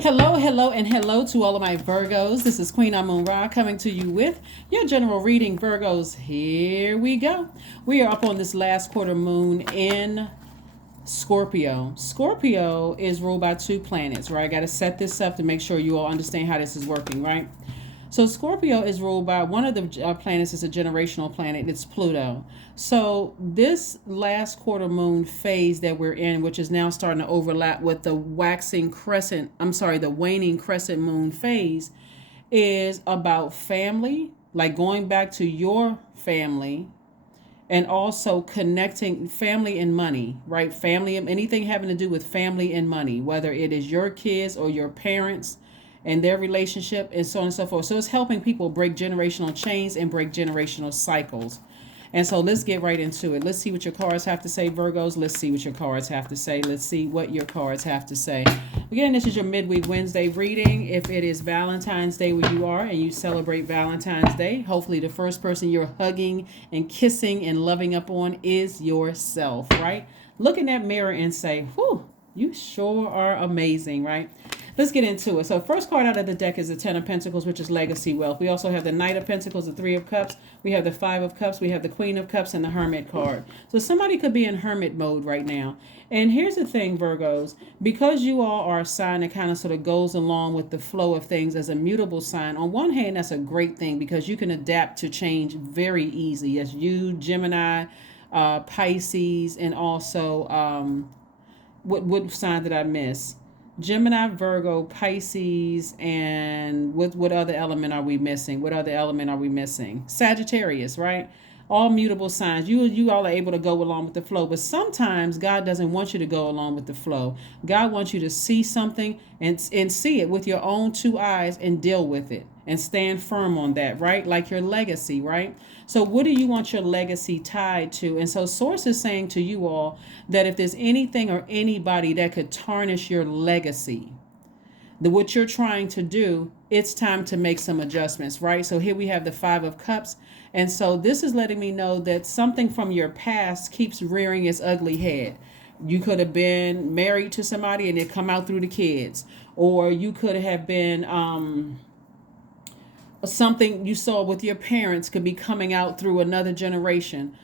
Hello, hello, and hello to all of my Virgos. This is Queen Amun Ra coming to you with your general reading, Virgos. Here we go. We are up on this last quarter moon in Scorpio. Scorpio is ruled by two planets, right? I got to set this up to make sure you all understand how this is working, right? So Scorpio is ruled by one of the planets is a generational planet. It's Pluto. So this last quarter moon phase that we're in, which is now starting to overlap with the the waning crescent moon phase, is about family, like going back to your family, and also connecting family and money, right? Family, anything having to do with family and money, whether it is your kids or your parents and their relationship and so on and so forth. So it's helping people break generational chains and break generational cycles. And so let's get right into it. Let's see what your cards have to say, Virgos. Let's see what your cards have to say. Let's see what your cards have to say. Again, this is your midweek Wednesday reading. If it is Valentine's Day where you are and you celebrate Valentine's Day, hopefully the first person you're hugging and kissing and loving up on is yourself, right? Look in that mirror and say, whew, you sure are amazing, right? Let's get into it. So first card out of the deck is the Ten of Pentacles, which is legacy wealth. We also have the Knight of Pentacles, the Three of Cups. We have the Five of Cups. We have the Queen of Cups and the Hermit card. So somebody could be in hermit mode right now. And here's the thing, Virgos. Because you all are a sign that kind of sort of goes along with the flow of things as a mutable sign, on one hand, that's a great thing because you can adapt to change very easily. As you, Gemini, Pisces, and also, what sign did I miss? Gemini, Virgo, Pisces, and what other element are we missing? What other element are we missing? Sagittarius, right? All mutable signs. You all are able to go along with the flow, but sometimes God doesn't want you to go along with the flow. God wants you to see something and see it with your own two eyes and deal with it and stand firm on that, right? Like your legacy, right? So what do you want your legacy tied to? And so Source is saying to you all that if there's anything or anybody that could tarnish your legacy, what you're trying to do, it's time to make some adjustments, right? So here we have the Five of Cups. And so this is letting me know that something from your past keeps rearing its ugly head. You could have been married to somebody and it come out through the kids, or you could have been something you saw with your parents could be coming out through another generation.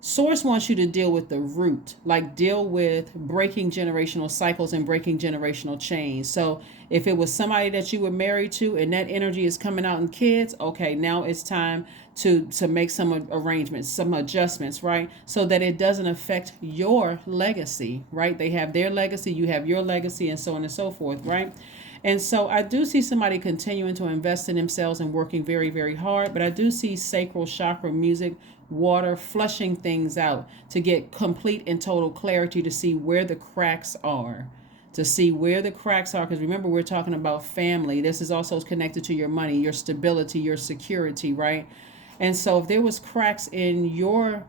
Source wants you to deal with the root, like deal with breaking generational cycles and breaking generational chains. So if it was somebody that you were married to and that energy is coming out in kids, okay, now it's time to make some arrangements, some adjustments, right? So that it doesn't affect your legacy, right? They have their legacy, you have your legacy, and so on and so forth, right? And so I do see somebody continuing to invest in themselves and working very, very hard, but I do see sacral chakra music, water, flushing things out to get complete and total clarity to see where the cracks are. To see where the cracks are, because remember, we're talking about family. This is also connected to your money, your stability, your security, right? And so if there was cracks in your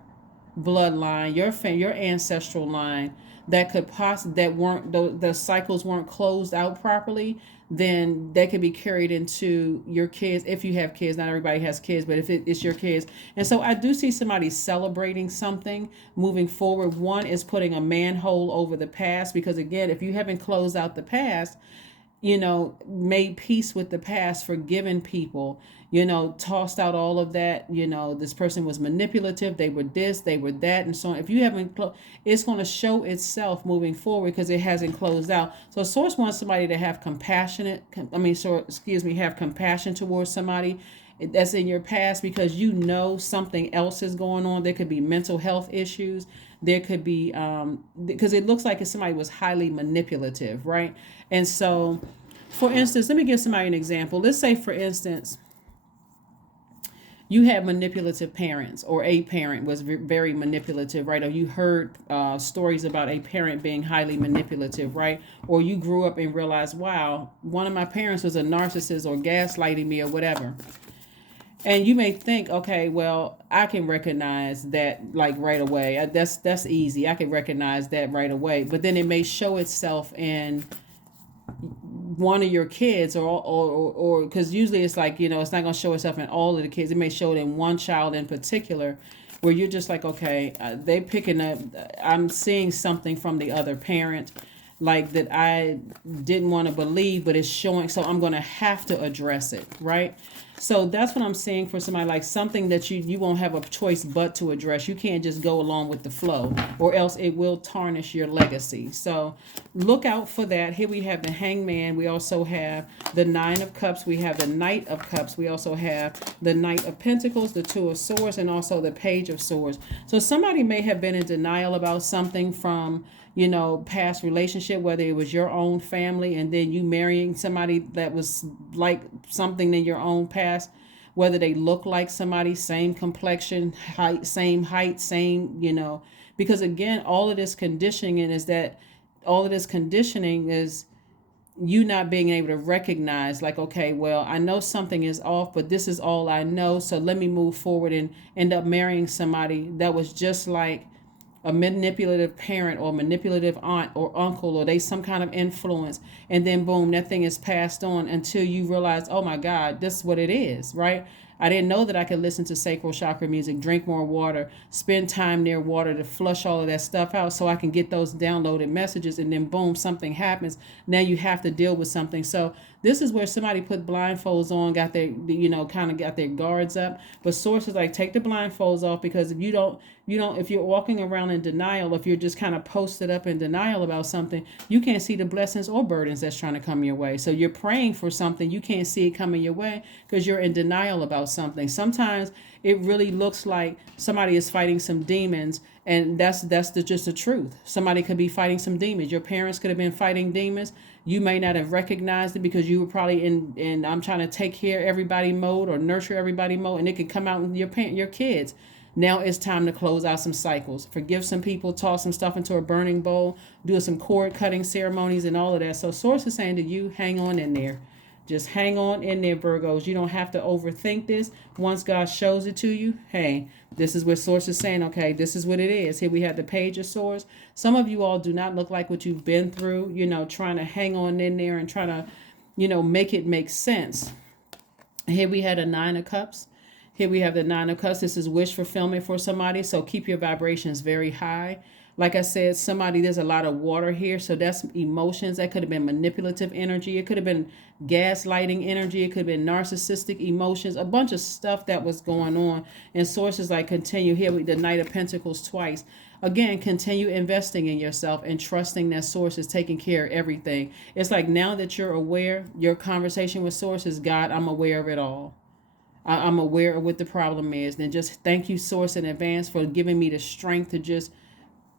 bloodline, your ancestral line that could that weren't the cycles weren't closed out properly, then they could be carried into your kids if you have kids. Not everybody has kids, but if it's your kids. And so I do see somebody celebrating something moving forward. One is putting a manhole over the past, because again, if you haven't closed out the past, made peace with the past, forgiven people, tossed out all of that, this person was manipulative, they were this, they were that, and so on. If you haven't, it's going to show itself moving forward because it hasn't closed out. So Source wants somebody to have have compassion towards somebody that's in your past, because something else is going on. There could be mental health issues. There could be, because it looks like if somebody was highly manipulative, right? And so, for instance, let me give somebody an example. Let's say, for instance, you had manipulative parents, or a parent was very manipulative, right? Or you heard stories about a parent being highly manipulative, right? Or you grew up and realized, wow, one of my parents was a narcissist or gaslighting me or whatever. And you may think, okay, well, I can recognize that like right away. That's easy. I can recognize that right away. But then it may show itself in one of your kids, or because usually it's like, it's not going to show itself in all of the kids. It may show it in one child in particular, where you're just like, okay, they picking up. I'm seeing something from the other parent. like that I didn't want to believe, but it's showing, so I'm going to have to address it, right? So that's what I'm saying for somebody, like something that you won't have a choice but to address. You can't just go along with the flow, or else it will tarnish your legacy. So look out for that. Here we have the Hangman. We also have the Nine of Cups. We have the Knight of Cups. We also have the Knight of Pentacles, the Two of Swords, and also the Page of Swords. So somebody may have been in denial about something from, past relationship, whether it was your own family and then you marrying somebody that was like something in your own past, whether they look like somebody, same complexion, height, same, because again, all of this conditioning is you not being able to recognize, like, okay, well, I know something is off, but this is all I know, so let me move forward and end up marrying somebody that was just like a manipulative parent or manipulative aunt or uncle, or they some kind of influence, and then boom, that thing is passed on until you realize, oh my God, this is what it is, right? I didn't know that I could listen to sacral chakra music, drink more water, spend time near water to flush all of that stuff out so I can get those downloaded messages, and then boom, something happens. Now you have to deal with something. So this is where somebody put blindfolds on, got their, kind of got their guards up. But sources like, take the blindfolds off, because if if you're walking around in denial, if you're just kind of posted up in denial about something, you can't see the blessings or burdens that's trying to come your way. So you're praying for something, you can't see it coming your way because you're in denial about something. Sometimes it really looks like somebody is fighting some demons, and that's just the truth. Somebody could be fighting some demons. Your parents could have been fighting demons. You may not have recognized it because you were probably in I'm trying to take care of everybody mode or nurture everybody mode, and it could come out in your kids. Now it's time to close out some cycles. Forgive some people, toss some stuff into a burning bowl, do some cord cutting ceremonies and all of that. So Source is saying to you, hang on in there. Just hang on in there, Virgos. You don't have to overthink this. Once God shows it to you, hey, this is what Source is saying. Okay, this is what it is. Here we have the Page of Swords. Some of you all do not look like what you've been through, trying to hang on in there and trying to, make it make sense. Here we had a Nine of Cups. Here we have the Nine of Cups. This is wish fulfillment for somebody. So keep your vibrations very high. Like I said, there's a lot of water here. So that's emotions. That could have been manipulative energy. It could have been gaslighting energy. It could have been narcissistic emotions. A bunch of stuff that was going on. And sources like continue. Here with the Knight of Pentacles twice. Again, continue investing in yourself and trusting that Source is taking care of everything. It's like now that you're aware, your conversation with Source is, God, I'm aware of it all. I'm aware of what the problem is. Then just thank you, Source, in advance for giving me the strength to just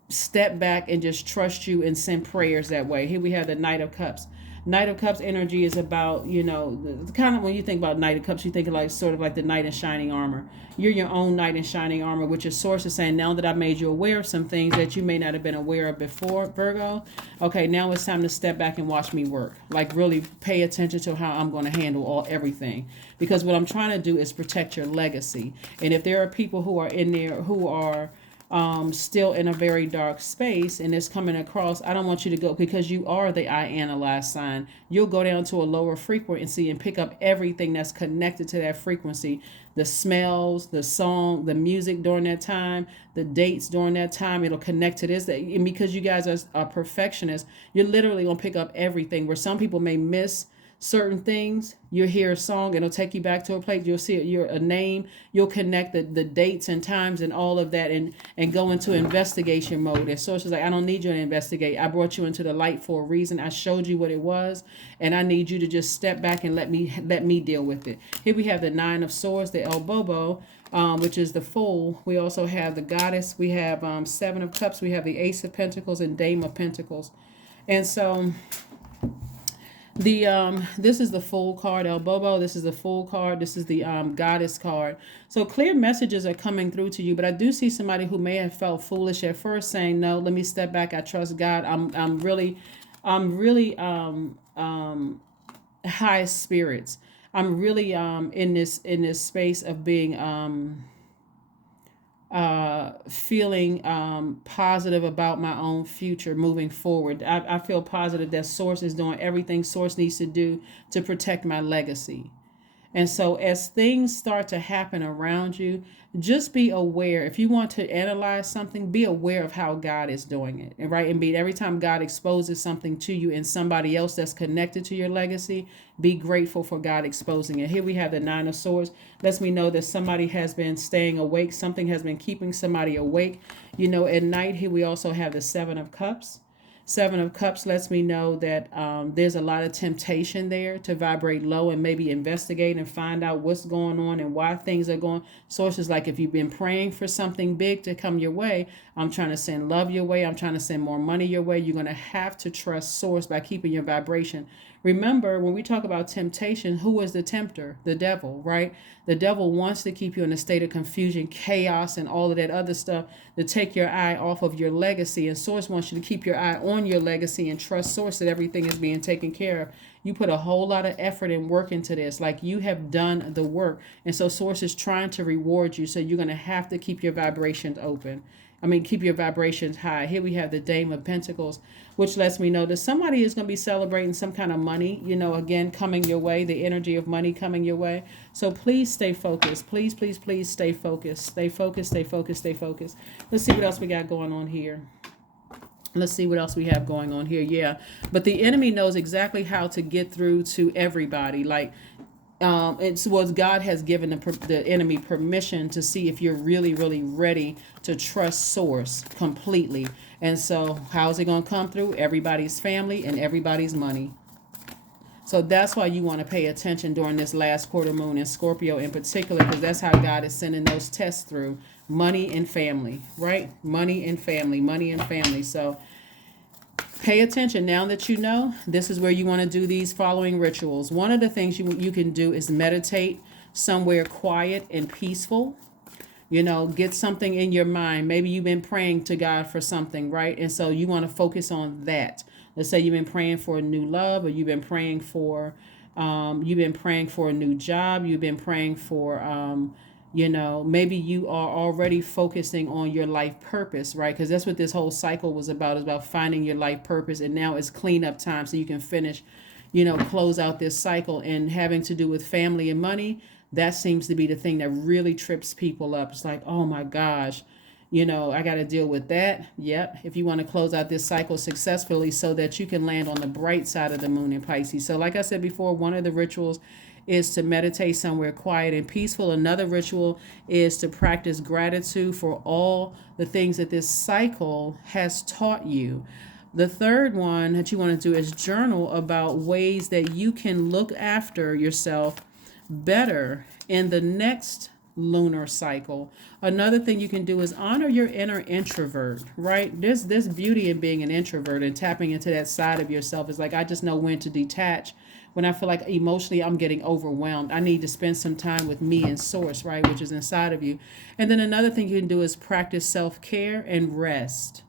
step back and just trust you and send prayers that way. Here we have the Knight of Cups. Knight of Cups energy is about, the kind of, when you think about Knight of Cups, you think of like sort of like the knight in shining armor. You're your own knight in shining armor, which is Source is saying, now that I've made you aware of some things that you may not have been aware of before, Virgo, okay, now it's time to step back and watch me work. Like really pay attention to how I'm going to handle everything. Because what I'm trying to do is protect your legacy. And if there are people who are in there who are still in a very dark space and it's coming across, I don't want you to go, because you are the I analyze sign. You'll go down to a lower frequency and pick up everything that's connected to that frequency. The smells, the song, the music during that time, the dates during that time, it'll connect to this. And because you guys are perfectionists, you're literally going to pick up everything. Where some people may miss certain things, you'll hear a song, it'll take you back to a place, you'll see a name, you'll connect the dates and times and all of that, and go into investigation mode. And Source is like, I don't need you to investigate. I brought you into the light for a reason. I showed you what it was, and I need you to just step back and let me deal with it. Here we have the Nine of Swords, the El Bobo, which is the Fool. We also have the Goddess. We have Seven of Cups. We have the Ace of Pentacles and Dame of Pentacles. And so this is the Fool card, El Bobo. This is the Fool card. This is the Goddess card. So clear messages are coming through to you, but I do see somebody who may have felt foolish at first, saying, "No, let me step back. I trust God. I'm really high spirits. I'm really in this space of being feeling positive about my own future moving forward. I feel positive that Source is doing everything Source needs to do to protect my legacy." And so, as things start to happen around you, just be aware. If you want to analyze something, be aware of how God is doing it. And right, and be every time God exposes something to you and somebody else that's connected to your legacy, be grateful for God exposing it. Here we have the Nine of Swords. Lets me know that somebody has been staying awake. Something has been keeping somebody awake. At night, here we also have the Seven of Cups. Seven of Cups lets me know that there's a lot of temptation there to vibrate low and maybe investigate and find out what's going on and why things are going. Sources like if you've been praying for something big to come your way, I'm trying to send love your way, I'm trying to send more money your way, you're going to have to trust Source by keeping your vibration. Remember, when we talk about temptation, who is the tempter? The devil, right? The devil wants to keep you in a state of confusion, chaos, and all of that other stuff to take your eye off of your legacy. And Source wants you to keep your eye on your legacy and trust Source that everything is being taken care of. You put a whole lot of effort and work into this, like you have done the work. And so Source is trying to reward you. So you're going to have to keep your vibrations open. Keep your vibrations high. Here we have the Dame of Pentacles, which lets me know that somebody is going to be celebrating some kind of money, again, coming your way, the energy of money coming your way. So please stay focused. Please, please, please stay focused. Stay focused, stay focused, stay focused. Let's see what else we got going on here. Let's see what else we have going on here. Yeah. But the enemy knows exactly how to get through to everybody. It's what God has given the enemy permission to see if you're really, really ready to trust Source completely. And so how's it going to come through? Everybody's family and everybody's money. So that's why you want to pay attention during this last quarter moon in Scorpio in particular, because that's how God is sending those tests through. Money and family, right? Money and family, money and family. So pay attention. Now that you know, this is where you want to do these following rituals. One of the things you can do is meditate somewhere quiet and peaceful. Get something in your mind. Maybe you've been praying to God for something, right? And so you want to focus on that. Let's say you've been praying for a new love, or you've been praying for a new job. You've been praying for maybe you are already focusing on your life purpose, right? Because that's what this whole cycle was about, is about finding your life purpose. And now it's cleanup time so you can finish, close out this cycle. And having to do with family and money, that seems to be the thing that really trips people up. It's like, oh my gosh, I got to deal with that. Yep. If you want to close out this cycle successfully so that you can land on the bright side of the moon in Pisces. So like I said before, one of the rituals is to meditate somewhere quiet and peaceful. Another ritual is to practice gratitude for all the things that this cycle has taught you. The third one that you want to do is journal about ways that you can look after yourself better in the next lunar cycle. Another thing you can do is honor your inner introvert, right? There's beauty in being an introvert and tapping into that side of yourself. Is like, I just know when to detach. When I feel like emotionally I'm getting overwhelmed, I need to spend some time with me and Source, right, which is inside of you. And then another thing you can do is practice self-care and rest.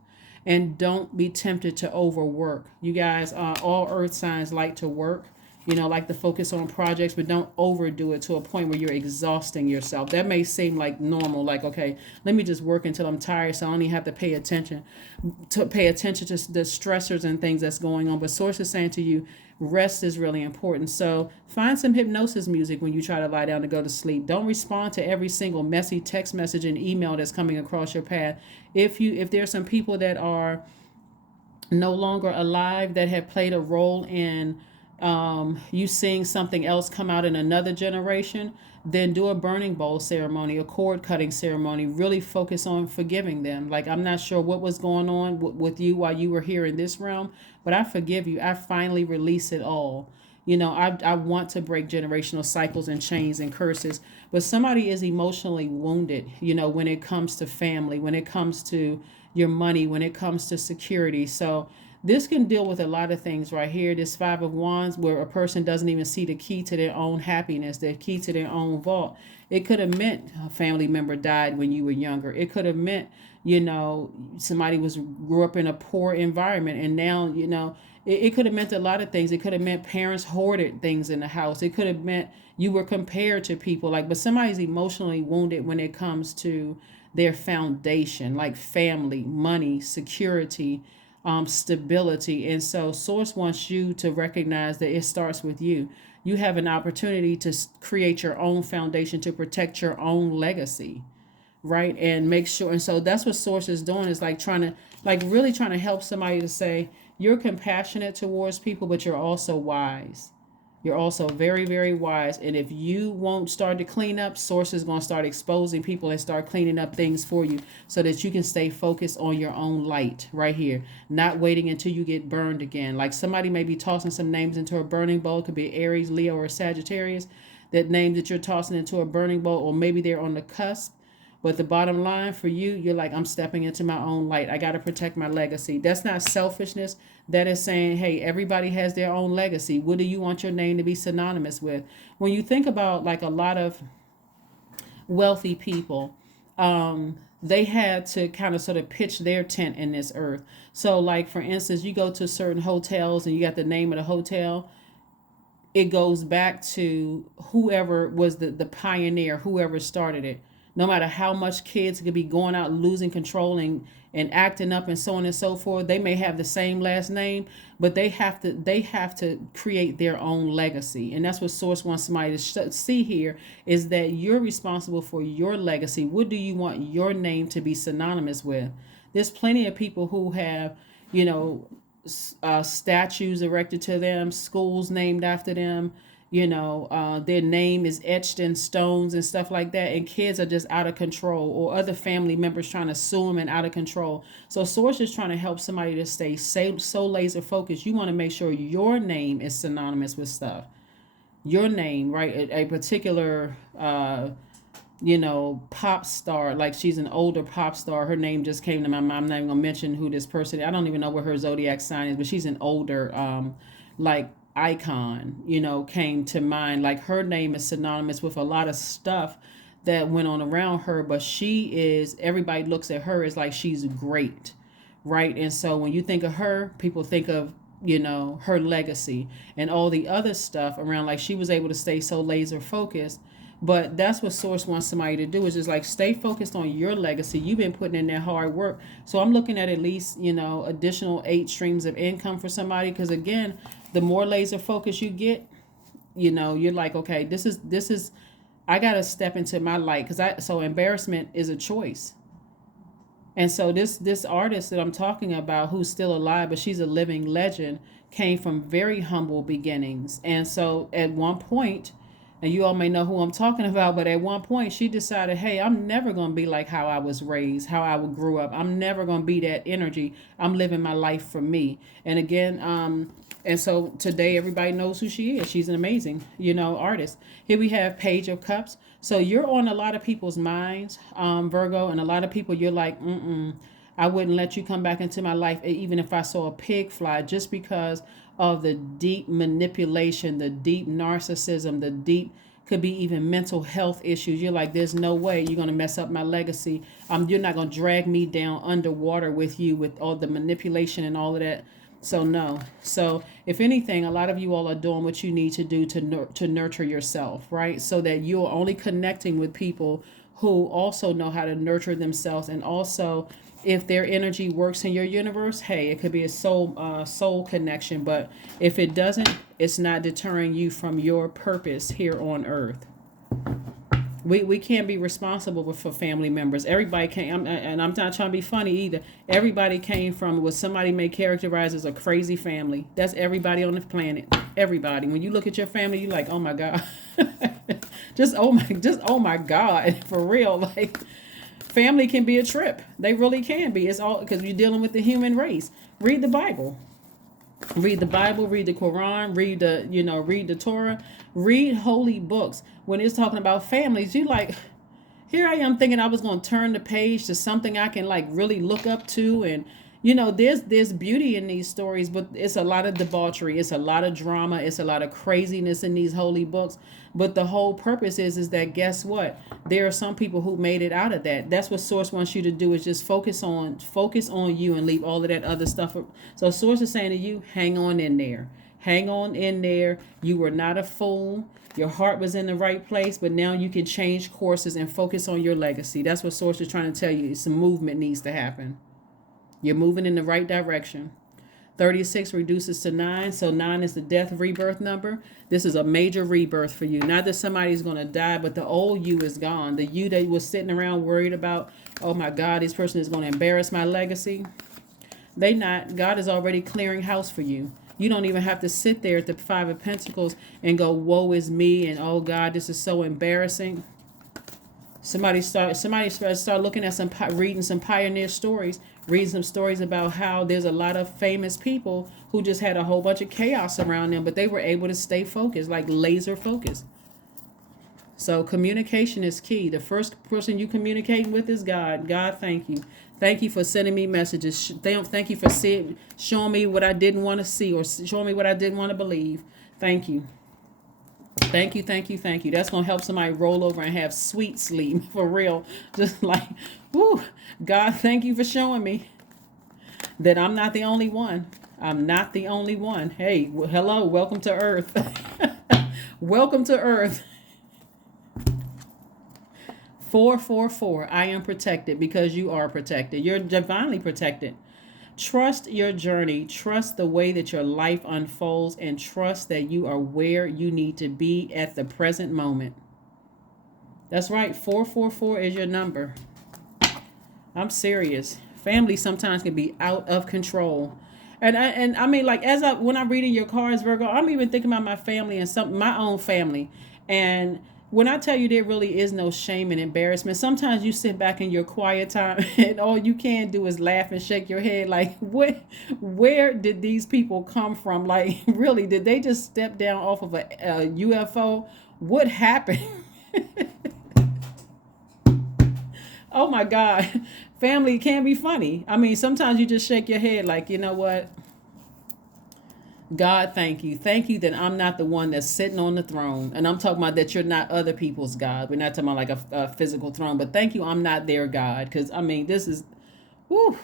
And don't be tempted to overwork. You guys, all earth signs like to work, like to focus on projects, but don't overdo it to a point where you're exhausting yourself. That may seem like normal, like, okay, let me just work until I'm tired so I only have to pay attention to the stressors and things that's going on. But Source is saying to you, rest is really important. So find some hypnosis music when you try to lie down to go to sleep. Don't respond to every single messy text message and email that's coming across your path. If there's some people that are no longer alive that have played a role in you seeing something else come out in another generation, then do a burning bowl ceremony, a cord cutting ceremony. Really focus on forgiving them. Like, I'm not sure what was going on with you while you were here in this realm, but I forgive you. I finally release it all. I want to break generational cycles and chains and curses, but somebody is emotionally wounded, when it comes to family, when it comes to your money, when it comes to security. So this can deal with a lot of things right here. This Five of Wands, where a person doesn't even see the key to their own happiness, the key to their own vault. It could have meant a family member died when you were younger. It could have meant, somebody grew up in a poor environment, and now, it could have meant a lot of things. It could have meant parents hoarded things in the house. It could have meant you were compared to people, but somebody's emotionally wounded when it comes to their foundation, like family, money, security, stability. And so Source wants you to recognize that it starts with you. You have an opportunity to create your own foundation to protect your own legacy, right? And make sure. And so that's what Source is doing, is like trying to, like really trying to help somebody to say, you're compassionate towards people, but you're also wise. You're also very, very wise. And if you won't start to clean up, Source is going to start exposing people and start cleaning up things for you so that you can stay focused on your own light right here, not waiting until you get burned again. Like somebody may be tossing some names into a burning bowl. It could be Aries, Leo, or Sagittarius. That name that you're tossing into a burning bowl, or maybe they're on the cusp. But the bottom line for you, you're like, I'm stepping into my own light. I got to protect my legacy. That's not selfishness. That is saying, hey, everybody has their own legacy. What do you want your name to be synonymous with? When you think about like a lot of wealthy people, they had to kind of sort of pitch their tent in this earth. So like, for instance, you go to certain hotels and you got the name of the hotel. It goes back to whoever was the pioneer, whoever started it. No matter how much kids could be going out losing control and acting up and so on and so forth, they may have the same last name, but they have to create their own legacy. And that's what Source wants somebody to see here, is that you're responsible for your legacy. What do you want your name to be synonymous with? There's plenty of people who have, you know, statues erected to them, schools named after them. Their name is etched in stones and stuff like that, and kids are just out of control, or other family members trying to sue them and out of control. So Source is trying to help somebody to stay so laser focused. You want to make sure your name is synonymous with stuff. Your name, right? A particular pop star, like she's an older pop star. Her name just came to my mind. I'm not even gonna mention who this person is. I don't even know what her zodiac sign is, but she's an older like icon, came to mind. Like her name is synonymous with a lot of stuff that went on around her, but everybody looks at her as like she's great, right? And so when you think of her, people think of her legacy and all the other stuff around. Like she was able to stay so laser focused. But that's what Source wants somebody to do, is just like stay focused on your legacy. You've been putting in that hard work. So I'm looking at least, additional 8 streams of income for somebody. Because again, the more laser focused you get, you're like, okay, this is, I got to step into my light. So embarrassment is a choice. And so this artist that I'm talking about, who's still alive, but she's a living legend, came from very humble beginnings. And so at one point, and you all may know who I'm talking about, but at one point she decided, hey, I'm never going to be like how I was raised, how I grew up. I'm never going to be that energy. I'm living my life for me. And again, and so today everybody knows who she is. She's an amazing, artist. Here we have Page of Cups. So you're on a lot of people's minds, Virgo, and a lot of people you're like, I wouldn't let you come back into my life, even if I saw a pig fly, just because of the deep manipulation, the deep narcissism, the deep, could be even mental health issues. You're like, there's no way you're going to mess up my legacy. You're not going to drag me down underwater with you, with all the manipulation and all of that. So no. So if anything, a lot of you all are doing what you need to do to nurture yourself, right? So that you're only connecting with people who also know how to nurture themselves. And also, if their energy works in your universe, hey, it could be a soul connection. But if it doesn't, it's not deterring you from your purpose here on earth. We can't be responsible for family members. Everybody came, and I'm not trying to be funny either. Everybody came from what somebody may characterize as a crazy family. That's everybody on the planet. Everybody. When you look at your family, you're like, oh my God, just oh my God, for real. Like, family can be a trip. They really can be. It's all because you're dealing with the human race. Read the Bible. Read the Bible, read the Quran, read the Torah, read holy books. When it's talking about families, you like, here I am thinking I was going to turn the page to something I can like really look up to. And, there's beauty in these stories, but it's a lot of debauchery. It's a lot of drama. It's a lot of craziness in these holy books. But the whole purpose is that, guess what? There are some people who made it out of that. That's what Source wants you to do, is just focus on you and leave all of that other stuff. So Source is saying to you, hang on in there. Hang on in there. You were not a fool. Your heart was in the right place, but now you can change courses and focus on your legacy. That's what Source is trying to tell you. Some movement needs to happen. You're moving in the right direction. 36 reduces to 9, so 9 is the death rebirth number. This is a major rebirth for you. Not that somebody's going to die, but the old you is gone. The you that was sitting around worried about, oh my God, this person is going to embarrass my legacy. They not. God is already clearing house for you. You don't even have to sit there at the Five of Pentacles and go, woe is me, and oh God, this is so embarrassing. Somebody start looking at reading some pioneer stories, reading some stories about how there's a lot of famous people who just had a whole bunch of chaos around them, but they were able to stay focused, like laser focused. So communication is key. The first person you communicate with is God. God, thank you. Thank you for sending me messages. Thank you for showing me what I didn't want to see, or showing me what I didn't want to believe. Thank you. Thank you, thank you, thank you. That's going to help somebody roll over and have sweet sleep, for real. Just like, whoo, God, thank you for showing me that I'm not the only one. I'm not the only one. Hey, hello, welcome to Earth. Welcome to Earth. 444, I am protected because you are protected. You're divinely protected. Trust your journey. Trust the way that your life unfolds, and trust that you are where you need to be at the present moment. That's right. 444 is your number. I'm serious. Family sometimes can be out of control. And I mean, like, when I'm reading your cards, Virgo, I'm even thinking about my family and my own family. And when I tell you there really is no shame and embarrassment, sometimes you sit back in your quiet time and all you can do is laugh and shake your head like, where did these people come from? Like, really, did they just step down off of a UFO? What happened? Oh my God. Family can be funny. I mean, sometimes you just shake your head like, you know what? God, thank you. Thank you that I'm not the one that's sitting on the throne. And I'm talking about that you're not other people's God. We're not talking about like a physical throne. But thank you, I'm not their God. Because, I mean, this is, whew.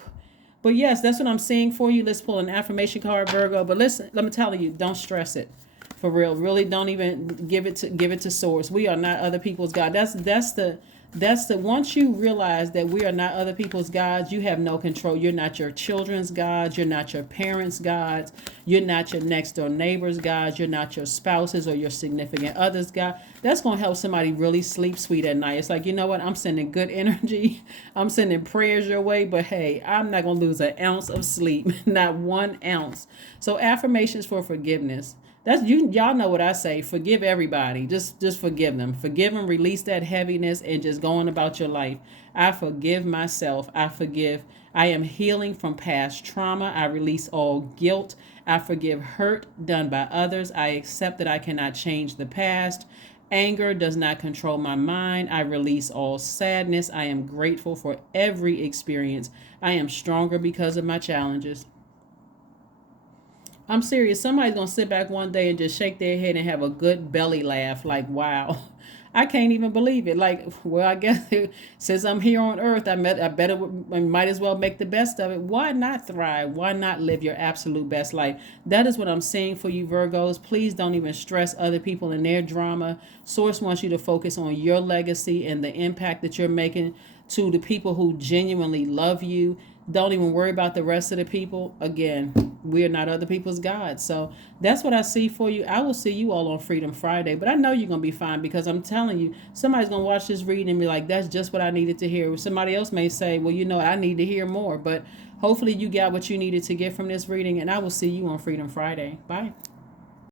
But yes, that's what I'm seeing for you. Let's pull an affirmation card, Virgo. But listen, let me tell you, don't stress it. For real. Really don't even give it to source. We are not other people's God. That's the once you realize that we are not other people's gods, you have no control. You're not your children's gods. You're not your parents' gods. You're not your next door neighbor's gods. You're not your spouses or your significant other's God. That's going to help somebody really sleep sweet at night. It's like, you know what? I'm sending good energy. I'm sending prayers your way. But hey, I'm not going to lose an ounce of sleep. Not 1 ounce. So affirmations for forgiveness. That's y'all know what I say. Forgive everybody. Just forgive them. Forgive them, release that heaviness, and just go on about your life. I forgive myself. I forgive. I am healing from past trauma. I release all guilt. I forgive hurt done by others. I accept that I cannot change the past. Anger does not control my mind. I release all sadness. I am grateful for every experience. I am stronger because of my challenges. I'm serious. Somebody's going to sit back one day and just shake their head and have a good belly laugh. Like, wow, I can't even believe it. Like, well, I guess since I'm here on earth, I might as well make the best of it. Why not thrive? Why not live your absolute best life? That is what I'm seeing for you, Virgos. Please don't even stress other people and their drama. Source wants you to focus on your legacy and the impact that you're making to the people who genuinely love you. Don't even worry about the rest of the people. Again, we are not other people's gods. So that's what I see for you. I will see you all on Freedom Friday. But I know you're going to be fine because I'm telling you, somebody's going to watch this reading and be like, that's just what I needed to hear. Somebody else may say, well, you know, I need to hear more. But hopefully you got what you needed to get from this reading. And I will see you on Freedom Friday. Bye.